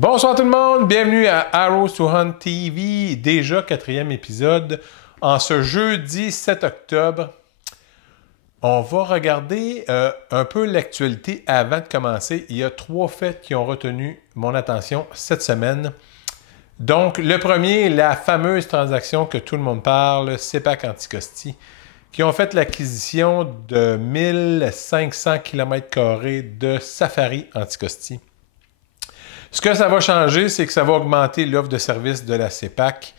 Bonsoir tout le monde, bienvenue à Arrows to Hunt TV, déjà 4e épisode. En ce jeudi 7 octobre, on va regarder un peu l'actualité avant de commencer. Il y a 3 faits qui ont retenu mon attention cette semaine. Donc, le premier, la fameuse transaction que tout le monde parle, CEPAC Anticosti, qui ont fait l'acquisition de 1500 km² de Safari Anticosti. Ce que ça va changer, c'est que ça va augmenter l'offre de services de la CEPAC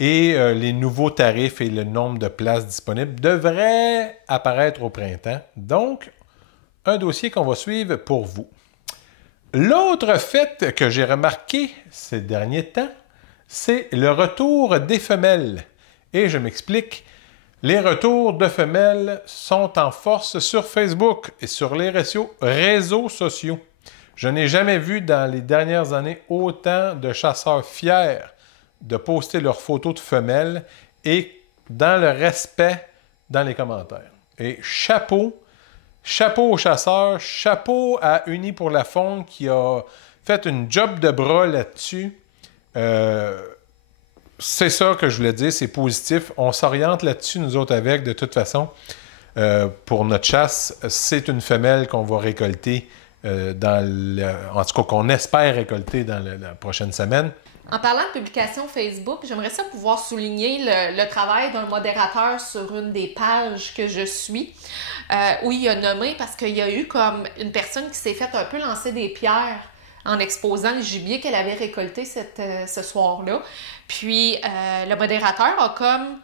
et les nouveaux tarifs et le nombre de places disponibles devraient apparaître au printemps. Donc, un dossier qu'on va suivre pour vous. L'autre fait que j'ai remarqué ces derniers temps, c'est le retour des femelles. Et je m'explique. Les retours de femelles sont en force sur Facebook et sur les réseaux sociaux. Je n'ai jamais vu dans les dernières années autant de chasseurs fiers de poster leurs photos de femelles et dans le respect dans les commentaires. Et chapeau aux chasseurs, chapeau à Unis pour la Faune qui a fait une job de bras là-dessus. C'est ça que je voulais dire, c'est positif. On s'oriente là-dessus, nous autres, avec, de toute façon. Pour notre chasse, c'est une femelle qu'on va récolter en tout cas qu'on espère récolter dans la prochaine semaine. En parlant de publication Facebook, j'aimerais ça pouvoir souligner le travail d'un modérateur sur une des pages que je suis, où il a nommé, parce qu'il y a eu comme une personne qui s'est fait un peu lancer des pierres en exposant le gibier qu'elle avait récolté ce soir-là. Puis le modérateur a comme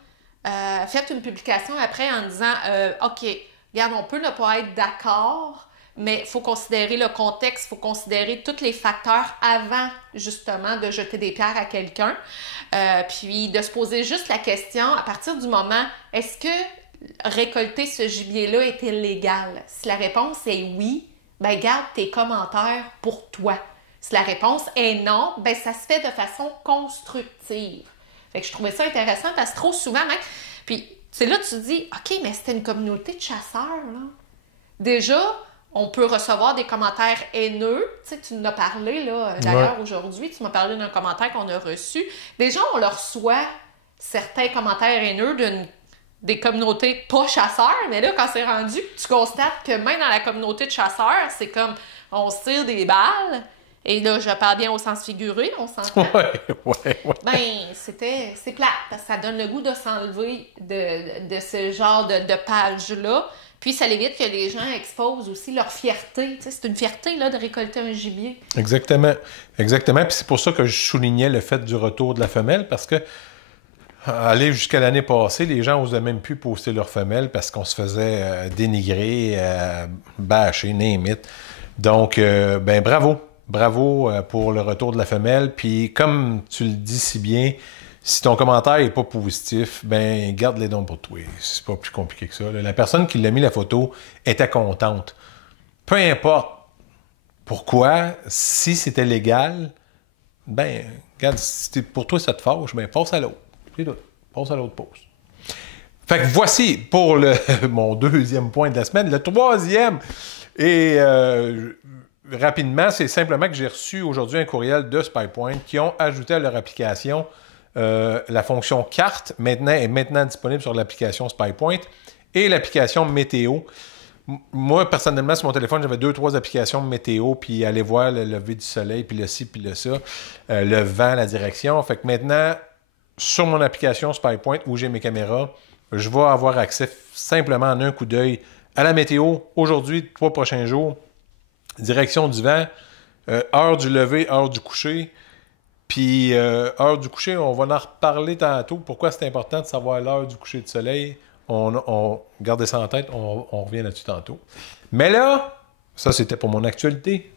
fait une publication après en disant « OK, regarde, on peut ne pas être d'accord, mais il faut considérer le contexte, il faut considérer tous les facteurs avant, justement, de jeter des pierres à quelqu'un. Puis de se poser juste la question, à partir du moment, est-ce que récolter ce gibier-là est illégal? Si la réponse est oui, ben garde tes commentaires pour toi. Si la réponse est non, ben ça se fait de façon constructive. Fait que je trouvais ça intéressant parce que trop souvent, même, puis c'est là que tu te dis, OK, mais c'était une communauté de chasseurs, là. Déjà, on peut recevoir des commentaires haineux. Tu sais, tu nous as parlé, là, d'ailleurs, aujourd'hui. Tu m'as parlé d'un commentaire qu'on a reçu. Déjà, on leur reçoit certains commentaires haineux des communautés pas chasseurs. Mais là, quand c'est rendu, tu constates que même dans la communauté de chasseurs, c'est comme on se tire des balles. Et là, je parle bien au sens figuré, on s'entend. Ouais. Ben, c'est plate, parce que ça donne le goût de s'enlever de ce genre de page-là. Puis, ça évite que les gens exposent aussi leur fierté. Tu sais, c'est une fierté là, de récolter un gibier. Exactement. Exactement. Puis c'est pour ça que je soulignais le fait du retour de la femelle, parce que aller jusqu'à l'année passée, les gens n'osaient même plus poster leur femelle parce qu'on se faisait dénigrer, bâcher, name it. Donc, ben bravo. Bravo pour le retour de la femelle. Puis, comme tu le dis si bien, si ton commentaire n'est pas positif, ben garde les dons pour toi. C'est pas plus compliqué que ça. Là. La personne qui l'a mis la photo était contente. Peu importe pourquoi, si c'était légal, ben, regarde, si pour toi ça te fâche, ben passe à l'autre. C'est tout. Passe à l'autre pause. Fait que voici pour mon deuxième point de la semaine. Le troisième, et rapidement, c'est simplement que j'ai reçu aujourd'hui un courriel de SpyPoint qui ont ajouté à leur application la fonction carte est maintenant disponible sur l'application SpyPoint et l'application météo. Moi, personnellement, sur mon téléphone, j'avais 2-3 applications météo, puis aller voir le lever du soleil, puis le ci, puis le ça, le vent, la direction. Fait que maintenant, sur mon application SpyPoint, où j'ai mes caméras, je vais avoir accès simplement en un coup d'œil à la météo. Aujourd'hui, 3 prochains jours, direction du vent, heure du lever, heure du coucher. Puis, heure du coucher, on va en reparler tantôt. Pourquoi c'est important de savoir l'heure du coucher du soleil? On gardez ça en tête, on revient là-dessus tantôt. Mais là, ça c'était pour mon actualité.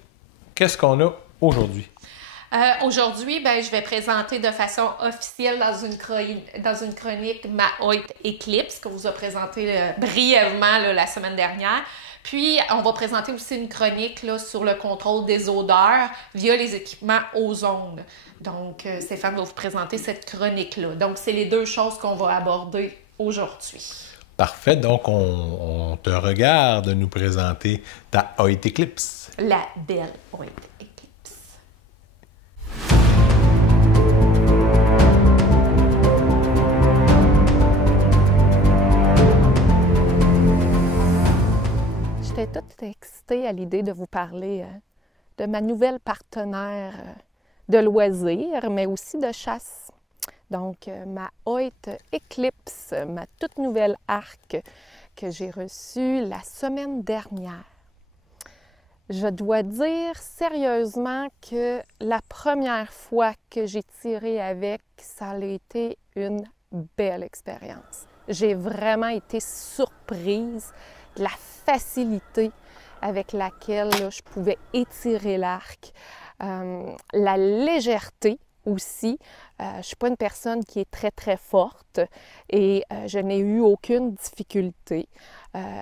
Qu'est-ce qu'on a aujourd'hui? Aujourd'hui, ben, je vais présenter de façon officielle dans une chronique ma Hoyt Eclipse que vous a présenté brièvement là, la semaine dernière. Puis, on va présenter aussi une chronique là, sur le contrôle des odeurs via les équipements aux ondes. Donc, Stéphane va vous présenter cette chronique-là. Donc, c'est les deux choses qu'on va aborder aujourd'hui. Parfait. Donc, on te regarde nous présenter ta Hoyt Eclipse. La belle Hoyt Eclipse. j'étais toute excitée à l'idée de vous parler de ma nouvelle partenaire de loisirs, mais aussi de chasse. Donc, ma Hoyt Eclipse, ma toute nouvelle arc que j'ai reçue la semaine dernière. Je dois dire sérieusement que la première fois que j'ai tiré avec, ça a été une belle expérience. J'ai vraiment été surprise de la facilité avec laquelle là, je pouvais étirer l'arc, la légèreté aussi. Je ne suis pas une personne qui est très, très forte et je n'ai eu aucune difficulté.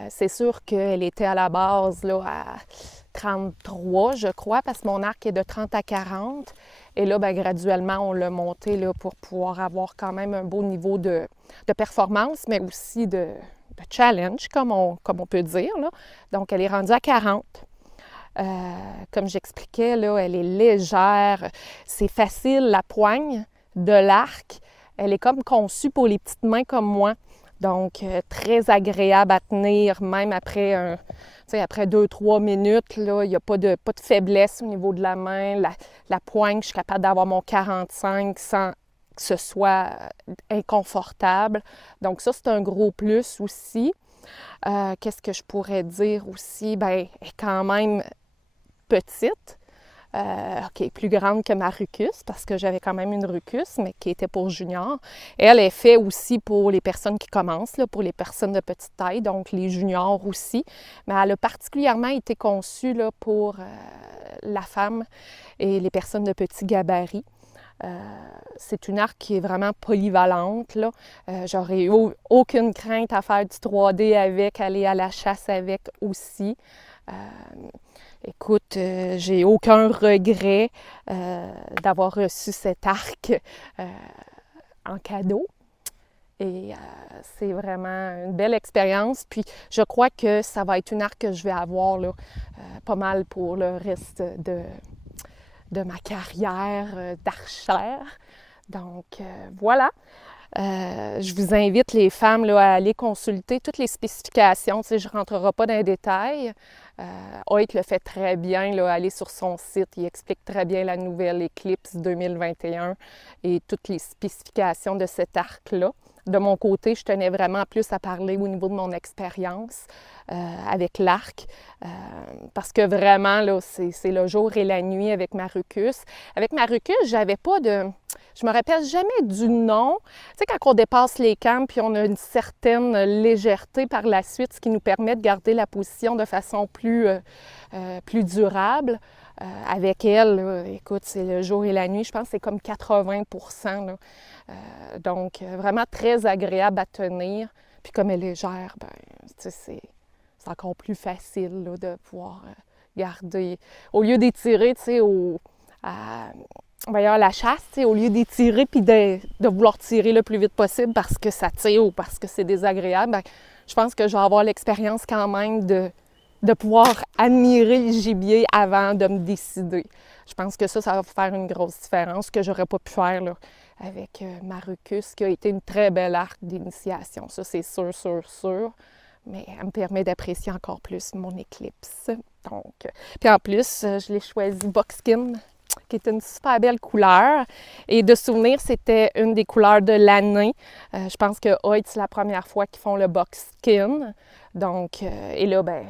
C'est sûr qu'elle était à la base là, à 33, je crois, parce que mon arc est de 30 à 40. Et là, bien, graduellement, on l'a monté là, pour pouvoir avoir quand même un beau niveau de performance, mais aussi de challenge, comme on peut dire. Là. Donc, elle est rendue à 40. Comme j'expliquais, là, elle est légère. C'est facile, la poigne de l'arc. Elle est comme conçue pour les petites mains comme moi. Donc, très agréable à tenir, même après après 2-3 minutes, là, il n'y a pas de faiblesse au niveau de la main. La poigne, je suis capable d'avoir mon 45 sans que ce soit inconfortable. Donc, ça, c'est un gros plus aussi. Qu'est-ce que je pourrais dire aussi? Bien, elle est quand même petite. Plus grande que ma Rucus, parce que j'avais quand même une Rucus, mais qui était pour junior. Elle est faite aussi pour les personnes qui commencent, là, pour les personnes de petite taille, donc les juniors aussi. Mais elle a particulièrement été conçue là, pour la femme et les personnes de petit gabarit. C'est une arc qui est vraiment polyvalente. J'aurais eu aucune crainte à faire du 3D avec, aller à la chasse avec aussi. Écoute, j'ai aucun regret d'avoir reçu cet arc en cadeau. Et c'est vraiment une belle expérience. Puis je crois que ça va être une arc que je vais avoir là, pas mal pour le reste de ma carrière d'archère. Donc voilà. Je vous invite les femmes là, à aller consulter toutes les spécifications. Tu sais, je ne rentrerai pas dans les détails. Hoyt le fait très bien. Là, aller sur son site, il explique très bien la nouvelle Eclipse 2021 et toutes les spécifications de cet arc-là. De mon côté, je tenais vraiment plus à parler au niveau de mon expérience avec l'arc, parce que vraiment, là, c'est le jour et la nuit avec ma Rucus. Avec ma Rucus, j'avais pas de... Je me rappelle jamais du nom. Tu sais, quand on dépasse les camps, puis on a une certaine légèreté par la suite, ce qui nous permet de garder la position de façon plus durable. Avec elle, là, écoute, c'est le jour et la nuit. Je pense que c'est comme 80 %. Là. Donc, vraiment très agréable à tenir. Puis comme elle est légère, ben, c'est encore plus facile là, de pouvoir garder. Au lieu d'étirer, tu sais, à la chasse, au lieu d'étirer puis de vouloir tirer le plus vite possible parce que ça tire ou parce que c'est désagréable, ben, je pense que je vais avoir l'expérience quand même de pouvoir admirer le gibier avant de me décider. Je pense que ça va faire une grosse différence que j'aurais pas pu faire là, avec ma Rucus, qui a été une très belle arc d'initiation. Ça, c'est sûr, sûr, sûr. Mais elle me permet d'apprécier encore plus mon Eclipse. Donc, puis en plus, je l'ai choisi Buckskin, qui est une super belle couleur. Et de souvenir, c'était une des couleurs de l'année. Je pense que Hoyt, c'est la première fois qu'ils font le Buckskin. Donc, et là, ben,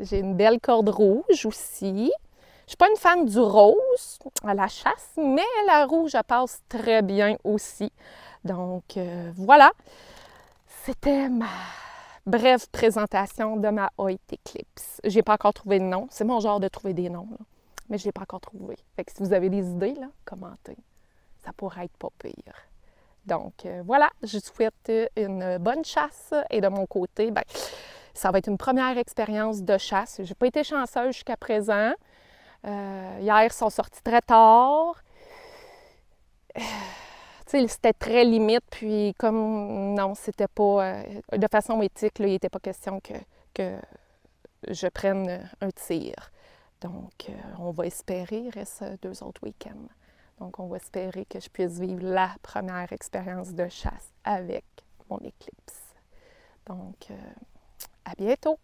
j'ai une belle corde rouge aussi. Je ne suis pas une fan du rose à la chasse, mais la rouge, elle passe très bien aussi. Donc, voilà. C'était ma brève présentation de ma Hoyt Eclipse. Je n'ai pas encore trouvé de nom. C'est mon genre de trouver des noms, là. Mais je ne l'ai pas encore trouvé. Fait que si vous avez des idées, là, commentez. Ça pourrait être pas pire. Donc, voilà. Je vous souhaite une bonne chasse. Et de mon côté, ben, ça va être une première expérience de chasse. Je n'ai pas été chanceuse jusqu'à présent. Hier, ils sont sortis très tard. C'était très limite, puis comme non, c'était pas... de façon éthique, là, il n'était pas question que je prenne un tir. Donc, on va espérer, il reste 2 autres week-ends. Donc, on va espérer que je puisse vivre la première expérience de chasse avec mon Eclipse. Donc, à bientôt!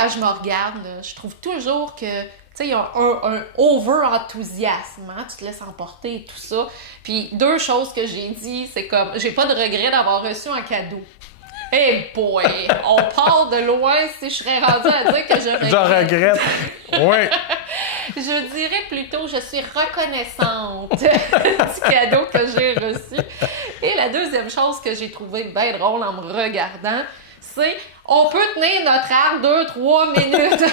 quand je me regarde, là, je trouve toujours que, tu sais, il y a un over-enthousiasme, hein? Tu te laisses emporter et tout ça. Puis 2 choses que j'ai dit, c'est comme, j'ai pas de regret d'avoir reçu un cadeau. Hey boy! On part de loin si je serais rendue à dire que je regrette. J'en regrette. Oui. Je dirais plutôt, je suis reconnaissante du cadeau que j'ai reçu. Et la deuxième chose que j'ai trouvé bien drôle en me regardant, c'est on peut tenir notre arbre 2-3 minutes.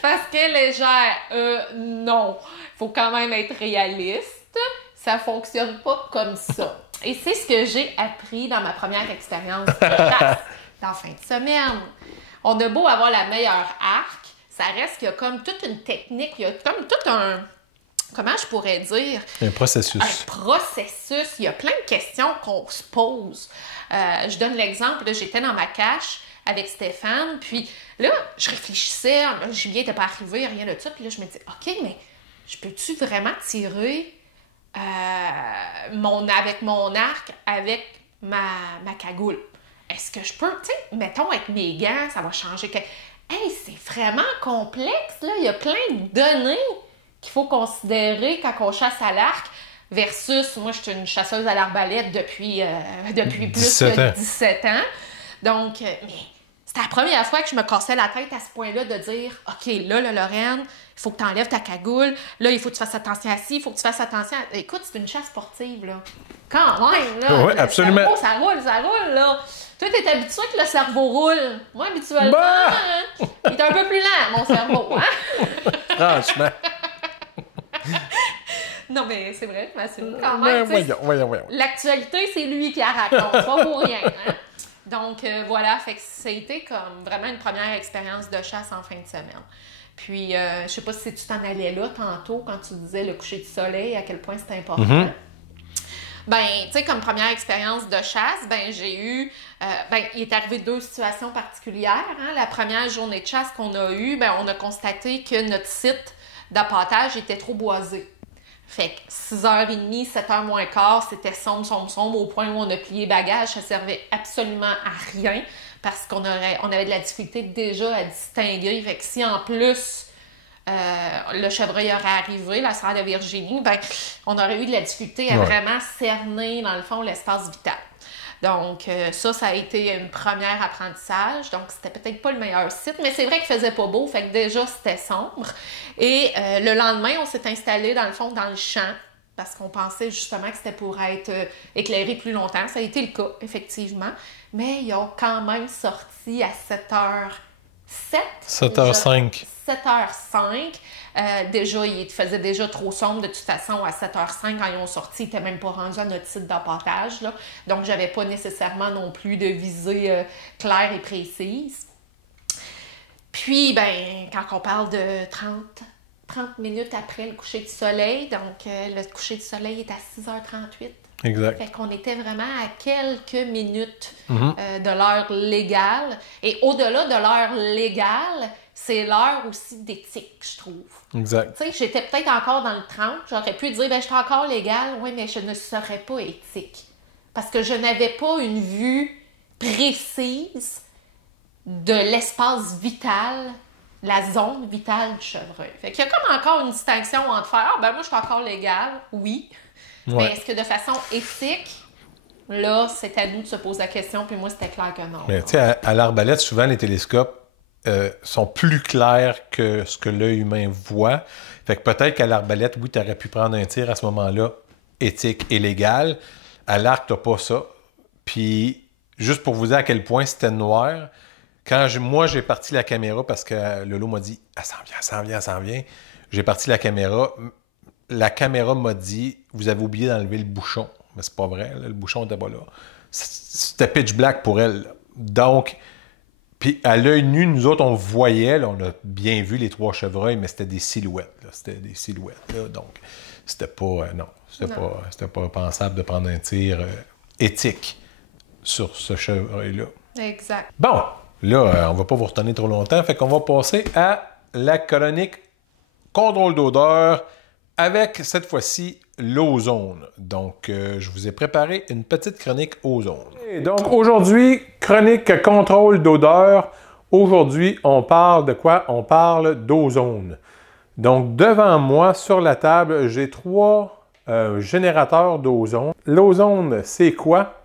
Parce qu'elle est légère. Non. Faut quand même être réaliste. Ça fonctionne pas comme ça. Et c'est ce que j'ai appris dans ma première expérience de chasse. Dans la fin de semaine. On a beau avoir la meilleure arc, ça reste qu'il y a comme toute une technique, il y a comme tout un... Comment je pourrais dire? Un processus. Un processus. Il y a plein de questions qu'on se pose. Je donne l'exemple, là, j'étais dans ma cache avec Stéphane, puis là, je réfléchissais, Julien n'était pas arrivé, rien de ça, puis là, je me dis, OK, mais je peux-tu vraiment tirer avec mon arc, avec ma cagoule? Est-ce que je peux, tu sais, mettons, avec mes gants, ça va changer quelque... Hey, c'est vraiment complexe, là. Il y a plein de données qu'il faut considérer quand on chasse à l'arc versus, moi, je suis une chasseuse à l'arbalète depuis plus de 17 ans. Donc, mais c'était la première fois que je me cassais la tête à ce point-là de dire, OK, là, Lorraine, il faut que tu enlèves ta cagoule. Là, il faut que tu fasses attention à ci, il faut que tu fasses attention à... Écoute, c'est une chasse sportive, là. Quand même, là. Oui, absolument. Cerveau, ça roule, là. Toi, t'es habitué que le cerveau roule. Moi, habituellement, bah! hein, il est un peu plus lent, mon cerveau, hein? Franchement. Non, mais c'est vrai, je m'assume quand même. Voyons. L'actualité, c'est lui qui la raconte, pas pour rien, hein? Donc, voilà, fait que ça a été comme vraiment une première expérience de chasse en fin de semaine. Puis, je sais pas si tu t'en allais là tantôt, quand tu disais le coucher du soleil, à quel point c'était important. Mm-hmm. Ben, tu sais, comme première expérience de chasse, ben, j'ai eu... il est arrivé 2 situations particulières. Hein. La première journée de chasse qu'on a eue, ben, on a constaté que notre site d'appâtage était trop boisé. Fait que 6h30, 7h moins quart, c'était sombre, au point où on a plié bagages. Ça servait absolument à rien parce qu'on avait de la difficulté déjà à distinguer. Fait que si en plus... le chevreuil aurait arrivé, la sœur de Virginie, ben, on aurait eu de la difficulté à vraiment cerner, dans le fond, l'espace vital. Donc, ça a été une première apprentissage. Donc, c'était peut-être pas le meilleur site, mais c'est vrai qu'il faisait pas beau, fait que déjà, c'était sombre. Et le lendemain, on s'est installé, dans le fond, dans le champ, parce qu'on pensait justement que c'était pour être éclairé plus longtemps. Ça a été le cas, effectivement. Mais ils ont quand même sorti à 7h07. 7h05. 7h05. Déjà, il faisait déjà trop sombre de toute façon à 7h05 quand ils ont sorti. Ils n'étaient même pas rendus à notre site d'appâtage. Donc, j'avais pas nécessairement non plus de visée claire et précise. Puis, ben, quand on parle de 30 minutes après le coucher du soleil, donc le coucher du soleil est à 6h38. Exact. Fait qu'on était vraiment à quelques minutes de l'heure légale. Et au-delà de l'heure légale, c'est l'heure aussi d'éthique, je trouve. Exact. Tu sais, j'étais peut-être encore dans le 30. J'aurais pu dire, ben, je suis encore légale. Oui, mais je ne serais pas éthique. Parce que je n'avais pas une vue précise de l'espace vital, la zone vitale du chevreuil. Fait qu'il y a comme encore une distinction entre faire, ah, ben, moi, je suis encore légale, oui. Ouais. Mais est-ce que de façon éthique, là, c'est à nous de se poser la question, puis moi, c'était clair que non. Mais tu sais, à l'arbalète, souvent, les télescopes sont plus clairs que ce que l'œil humain voit. Fait que peut-être qu'à l'arbalète, oui, tu aurais pu prendre un tir à ce moment-là, éthique et légal. À l'arc, tu n'as pas ça. Puis, juste pour vous dire à quel point c'était noir, quand moi, j'ai parti la caméra, parce que Lolo m'a dit « Elle s'en vient. » J'ai parti la caméra. La caméra m'a dit « Vous avez oublié d'enlever le bouchon. » Mais c'est pas vrai, là, le bouchon n'était pas là. C'était pitch black pour elle. Là. Donc, puis à l'œil nu, nous autres, on voyait, là, on a bien vu les 3 chevreuils, mais c'était des silhouettes. Là. C'était des silhouettes. Là, donc, c'était pas... C'était pas pensable de prendre un tir éthique sur ce chevreuil-là. Exact. Bon, là, on va pas vous retenir trop longtemps, fait qu'on va passer à la chronique contrôle d'odeur avec, cette fois-ci, l'ozone. Donc, je vous ai préparé une petite chronique ozone. Et donc, aujourd'hui, chronique contrôle d'odeur Aujourd'hui, on parle de quoi? On parle d'ozone. Donc, devant moi, sur la table, j'ai 3 générateurs d'ozone. L'ozone, c'est quoi?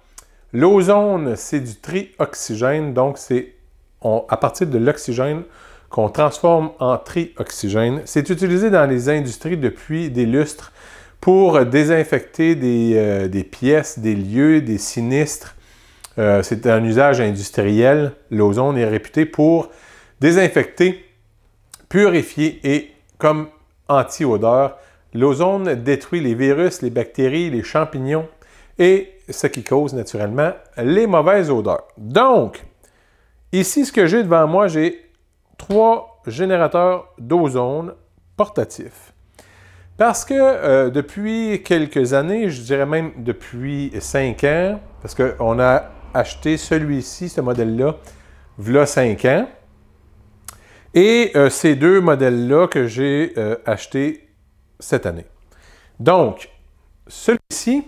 L'ozone, c'est du trioxygène. Donc, c'est à partir de l'oxygène qu'on transforme en trioxygène. C'est utilisé dans les industries depuis des lustres pour désinfecter des pièces, des lieux, des sinistres. C'est un usage industriel. L'ozone est réputé pour désinfecter, purifier et comme anti-odeur. L'ozone détruit les virus, les bactéries, les champignons et ce qui cause naturellement les mauvaises odeurs. Donc, ici, ce que j'ai devant moi, j'ai 3 générateurs d'ozone portatifs. Parce que depuis quelques années, je dirais même depuis 5 ans, parce qu'on a acheté celui-ci, ce modèle-là, v'là 5 ans. Et ces 2 modèles-là que j'ai achetés cette année. Donc, celui-ci,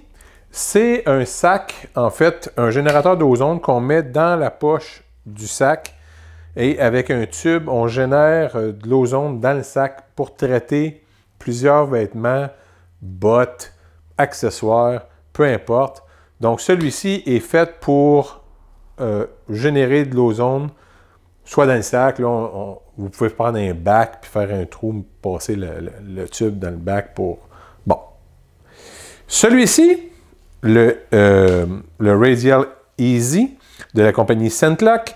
c'est un sac, en fait, un générateur d'ozone qu'on met dans la poche du sac. Et avec un tube, on génère de l'ozone dans le sac pour traiter plusieurs vêtements, bottes, accessoires, peu importe. Donc, celui-ci est fait pour générer de l'ozone, soit dans le sac, là, vous pouvez prendre un bac puis faire un trou, passer le tube dans le bac pour... Bon. Celui-ci, le Radial Easy de la compagnie ScentLok,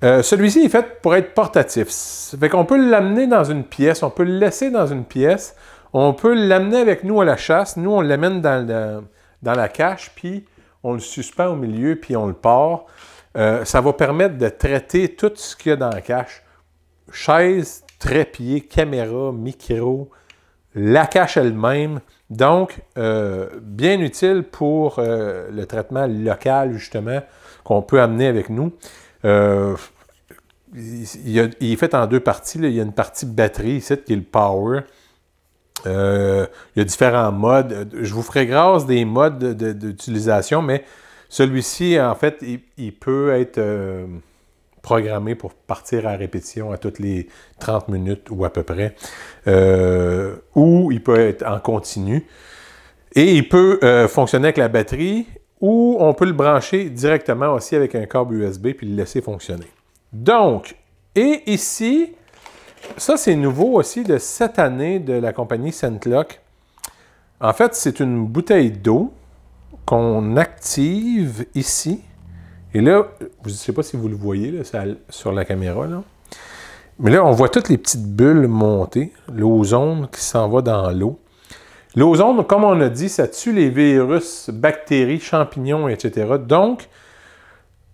celui-ci est fait pour être portatif. Ça fait qu'on peut l'amener dans une pièce, on peut le laisser dans une pièce, on peut l'amener avec nous à la chasse. Nous, on l'amène dans la cache, puis on le suspend au milieu, puis on le part. Ça va permettre de traiter tout ce qu'il y a dans la cache. Chaise, trépied, caméra, micro, la cache elle-même. Donc, bien utile pour le traitement local, justement, qu'on peut amener avec nous. Il est fait en 2 parties. Là. Il y a une partie batterie ici, qui est le power. Il y a différents modes. Je vous ferai grâce des modes d'utilisation, mais celui-ci, en fait, il peut être programmé pour partir à répétition à toutes les 30 minutes ou à peu près. Ou il peut être en continu. Et il peut fonctionner avec la batterie ou on peut le brancher directement aussi avec un câble USB puis le laisser fonctionner. Donc, et ici, ça c'est nouveau aussi de cette année de la compagnie ScentLok. En fait, c'est une bouteille d'eau qu'on active ici. Et là, je ne sais pas si vous le voyez là, sur la caméra, là. Mais là, on voit toutes les petites bulles monter, l'ozone qui s'en va dans l'eau. L'ozone, comme on a dit, ça tue les virus, bactéries, champignons, etc. Donc,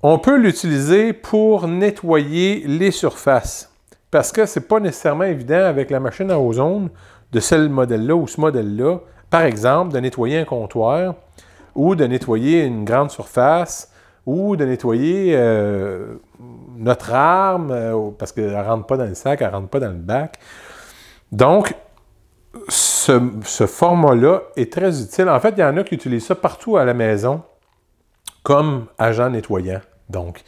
on peut l'utiliser pour nettoyer les surfaces. Parce que ce n'est pas nécessairement évident avec la machine à ozone de ce modèle-là ou ce modèle-là, par exemple, de nettoyer un comptoir ou de nettoyer une grande surface ou de nettoyer notre arme parce qu'elle ne rentre pas dans le sac, elle ne rentre pas dans le bac. Donc, ce format-là est très utile. En fait, il y en a qui utilisent ça partout à la maison comme agent nettoyant. Donc,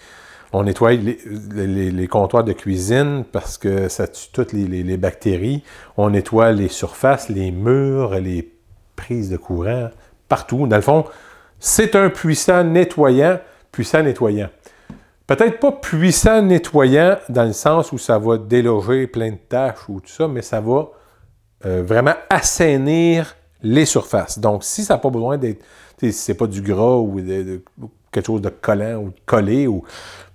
on nettoie les comptoirs de cuisine parce que ça tue toutes les bactéries. On nettoie les surfaces, les murs, les prises de courant, partout. Dans le fond, c'est un puissant nettoyant. Peut-être pas puissant nettoyant dans le sens où ça va déloger plein de taches ou tout ça, mais ça va vraiment assainir les surfaces. Donc, si ça n'a pas besoin d'être, si c'est pas du gras ou quelque chose de collant ou de collé,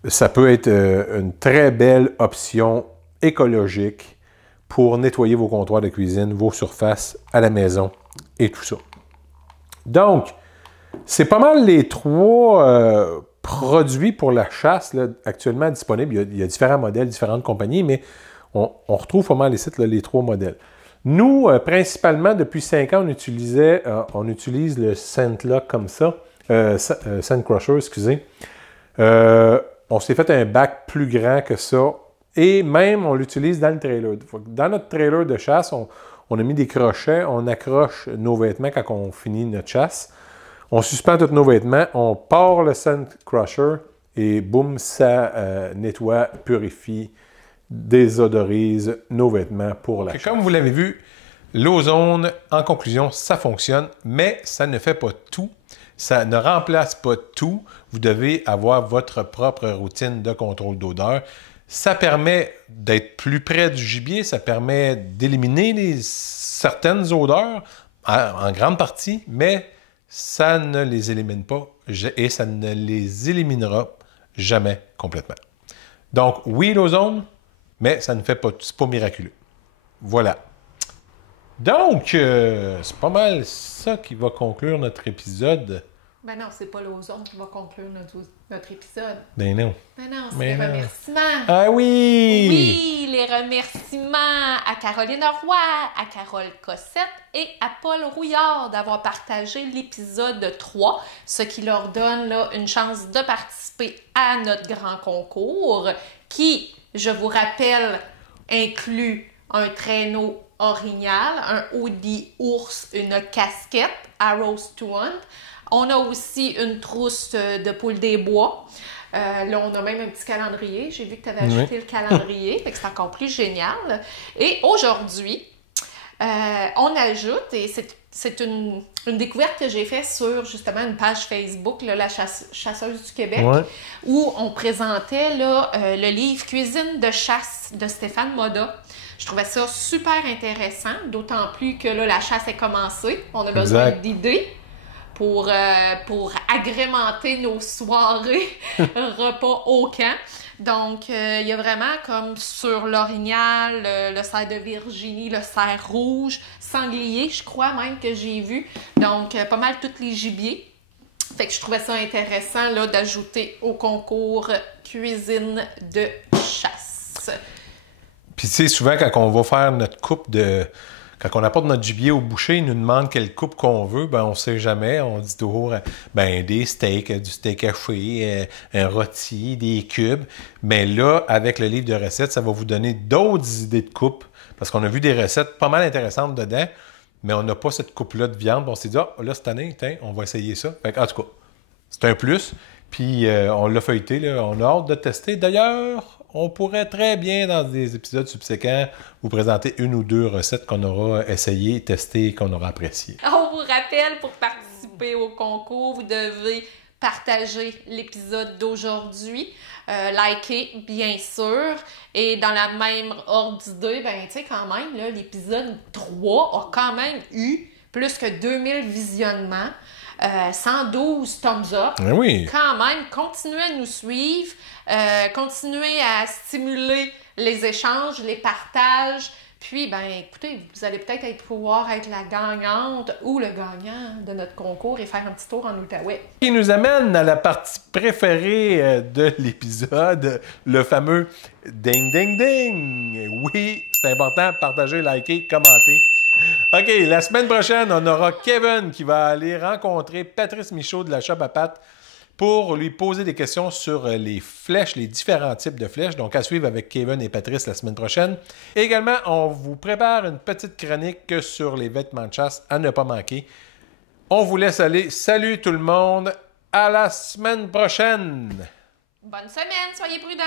ça peut être une très belle option écologique pour nettoyer vos comptoirs de cuisine, vos surfaces à la maison et tout ça. Donc, c'est pas mal les 3 produits pour la chasse là, actuellement disponibles. Il y a différents modèles, différentes compagnies, mais on retrouve pas mal ici les 3 modèles. Nous, principalement, depuis 5 ans, on utilise le ScentLok comme ça, Scent Crusher, excusez. On s'est fait un bac plus grand que ça, et même on l'utilise dans le trailer. Dans notre trailer de chasse, on a mis des crochets, on accroche nos vêtements quand on finit notre chasse. On suspend tous nos vêtements, on part le Scent Crusher, et boum, ça nettoie, purifie, désodorise nos vêtements pour la chasse. Comme vous l'avez vu, l'ozone, en conclusion, ça fonctionne, mais ça ne fait pas tout. Ça ne remplace pas tout. Vous devez avoir votre propre routine de contrôle d'odeur. Ça permet d'être plus près du gibier, ça permet d'éliminer certaines odeurs, en grande partie, mais ça ne les élimine pas et ça ne les éliminera jamais complètement. Donc, oui, l'ozone, mais ça ne fait pas, c'est pas miraculeux. Voilà. Donc, c'est pas mal ça qui va conclure notre épisode. Ben non, c'est pas l'ozone qui va conclure notre épisode. Ben non. Ben non, c'est les remerciements. Ah oui! Oui, les remerciements à Caroline Roy, à Carole Cossette et à Paul Rouillard d'avoir partagé l'épisode 3, ce qui leur donne là, une chance de participer à notre grand concours qui, je vous rappelle, inclut un traîneau orignal, un hoodie ours, une casquette Arrows to Hunt. On a aussi une trousse de poules des bois. Là, on a même un petit calendrier. J'ai vu que tu avais ajouté le calendrier, fait que c'est encore plus génial. Et aujourd'hui, on ajoute, et c'est une découverte que j'ai faite sur justement une page Facebook, là, la Chasseuse du Québec, où on présentait là, le livre Cuisine de chasse de Stéphane Moda. Je trouvais ça super intéressant, d'autant plus que là, la chasse est commencée. On a besoin d'idées pour agrémenter nos soirées repas au camp. Donc, il y a vraiment comme sur l'orignal, le cerf de Virginie, le cerf rouge, sanglier, je crois même que j'ai vu. Donc, pas mal tous les gibiers. Fait que je trouvais ça intéressant là, d'ajouter au concours cuisine de chasse. Puis, tu sais, souvent, quand on va faire notre coupe de... Quand on apporte notre gibier au boucher, il nous demande quelle coupe qu'on veut, ben on sait jamais. On dit toujours ben des steaks, du steak haché, un rôti, des cubes. Mais là, avec le livre de recettes, ça va vous donner d'autres idées de coupe. Parce qu'on a vu des recettes pas mal intéressantes dedans, mais on n'a pas cette coupe-là de viande. On s'est dit, ah, là, cette année, on va essayer ça. Fait en tout cas, c'est un plus. Puis on l'a feuilleté, là. On a hâte de tester. D'ailleurs, on pourrait très bien, dans des épisodes subséquents, vous présenter une ou deux recettes qu'on aura essayées, testées et qu'on aura appréciées. On vous rappelle, pour participer au concours, vous devez partager l'épisode d'aujourd'hui, liker, bien sûr, et dans la même ordre d'idée, ben tu sais, quand même, là, l'épisode 3 a quand même eu plus que 2000 visionnements. 112 thumbs up. Oui. Quand même, continuez à nous suivre, continuez à stimuler les échanges, les partages. Puis, ben, écoutez, vous allez peut-être pouvoir être la gagnante ou le gagnant de notre concours et faire un petit tour en Outaouais. Qui nous amène à la partie préférée de l'épisode, le fameux ding ding ding. Oui, c'est important, partagez, liker, commenter. OK, la semaine prochaine, on aura Kevin qui va aller rencontrer Patrice Michaud de la Shop à Pat pour lui poser des questions sur les flèches, les différents types de flèches. Donc, à suivre avec Kevin et Patrice la semaine prochaine. Et également, on vous prépare une petite chronique sur les vêtements de chasse à ne pas manquer. On vous laisse aller. Salut tout le monde. À la semaine prochaine. Bonne semaine, soyez prudents.